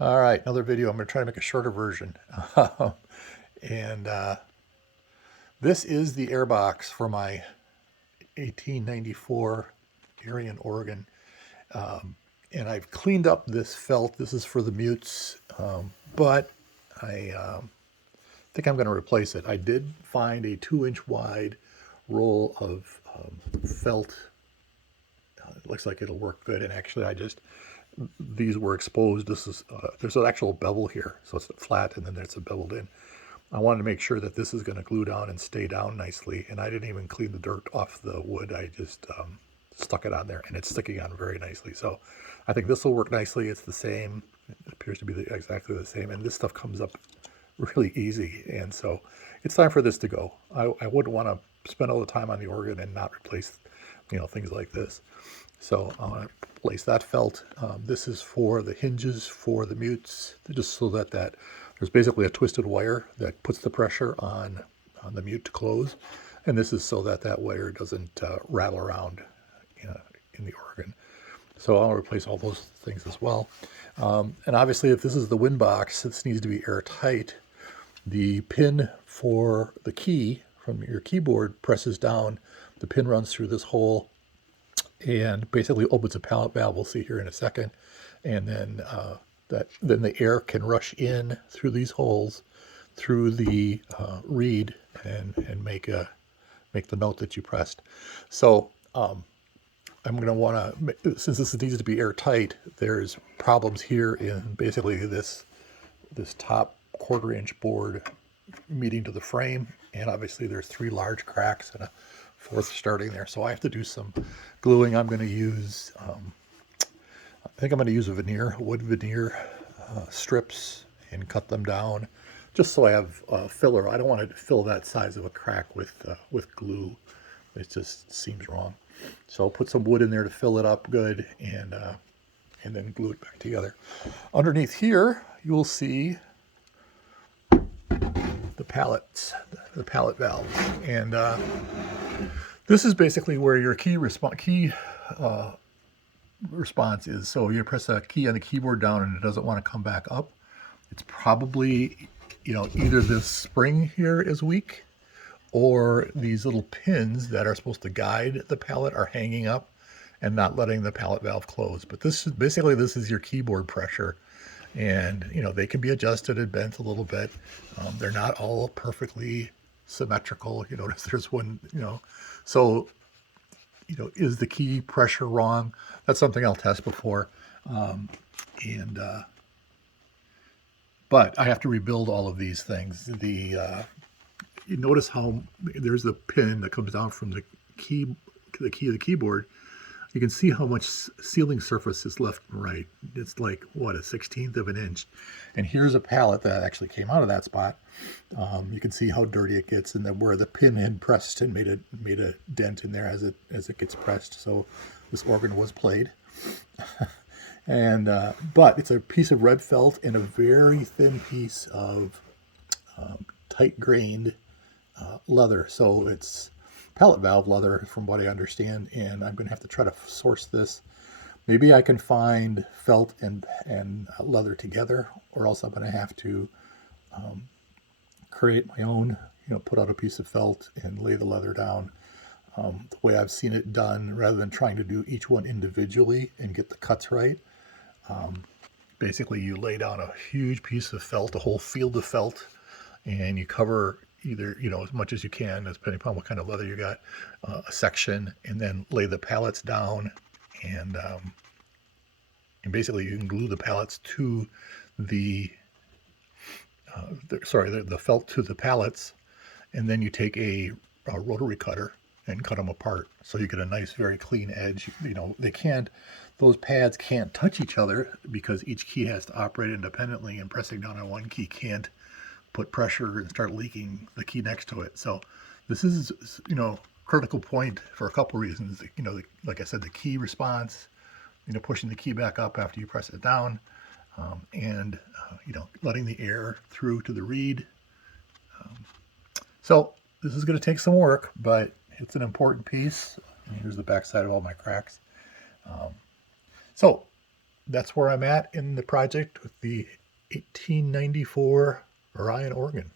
All right, another video. I'm going to try to make a shorter version. and This is the airbox for my 1894 Arion, Oregon. And I've cleaned up this felt. This is for the mutes, but I think I'm going to replace it. I did find a 2-inch wide roll of felt. It looks like it'll work good. And actually, these were exposed. This is there's an actual bevel here, so it's flat, and then there's a beveled in. I wanted to make sure that this is going to glue down and stay down nicely, and I didn't even clean the dirt off the wood. I just stuck it on there, and it's sticking on very nicely. So I think this will work nicely. It's the same. It appears to be exactly the same, and this stuff comes up really easy, and so it's time for this to go. I wouldn't want to spend all the time on the organ and not replace, things like this. So I want to place that felt. This is for the hinges for the mutes, just so that there's basically a twisted wire that puts the pressure on the mute to close, and this is so that wire doesn't rattle around in the organ. So I'll replace all those things as well. And obviously, if this is the wind box, this needs to be airtight. The pin for the key from your keyboard presses down. The pin runs through this hole and basically opens a pallet valve. We'll see here in a second. And then then the air can rush in through these holes, through the reed, and make the note that you pressed. So I'm going to want to, since this needs to be airtight, there's problems here in basically this top 1/4-inch board meeting to the frame, and obviously there's 3 large cracks and a 4th starting there. So I have to do some gluing. I'm going to use, I think I'm going to use a wood veneer strips, and cut them down, just so I have filler. I don't want to fill that size of a crack with glue. It just seems wrong. So I'll put some wood in there to fill it up good, and then glue it back together. Underneath here, you'll see the pallet valve, and this is basically where your key response is. So you press a key on the keyboard down, and it doesn't want to come back up. It's probably either this spring here is weak, or these little pins that are supposed to guide the pallet are hanging up and not letting the pallet valve close. But this is your keyboard pressure, and they can be adjusted and bent a little bit. They're not all perfectly symmetrical. You notice there's one, so is the key pressure wrong? That's something I'll test before, but I have to rebuild all of these things. You notice how there's the pin that comes down from the key of the keyboard. You can see how much sealing surface is left and right. It's like, what, a 1/16 of an inch. And here's a pallet that actually came out of that spot. You can see how dirty it gets, and then where the pin had pressed and made a dent in there as it gets pressed. So this organ was played. And but it's a piece of red felt and a very thin piece of tight grained leather. So it's pallet valve leather, from what I understand, and I'm going to have to try to source this. Maybe I can find felt and leather together, or else I'm going to have to create my own. Put out a piece of felt and lay the leather down the way I've seen it done, rather than trying to do each one individually and get the cuts right. Basically, you lay down a huge piece of felt, a whole field of felt, and you cover either, as much as you can, depending upon what kind of leather you got, a section, and then lay the pallets down, and basically you can glue the pallets to the felt to the pallets, and then you take a rotary cutter and cut them apart, so you get a nice, very clean edge. Those pads can't touch each other because each key has to operate independently, and pressing down on one key can't put pressure and start leaking the key next to it. So this is, critical point for a couple reasons. Like I said, the key response, pushing the key back up after you press it down, and letting the air through to the reed. So this is going to take some work, but it's an important piece. Here's the back side of all my cracks. So that's where I'm at in the project with the 1894 Orion organ.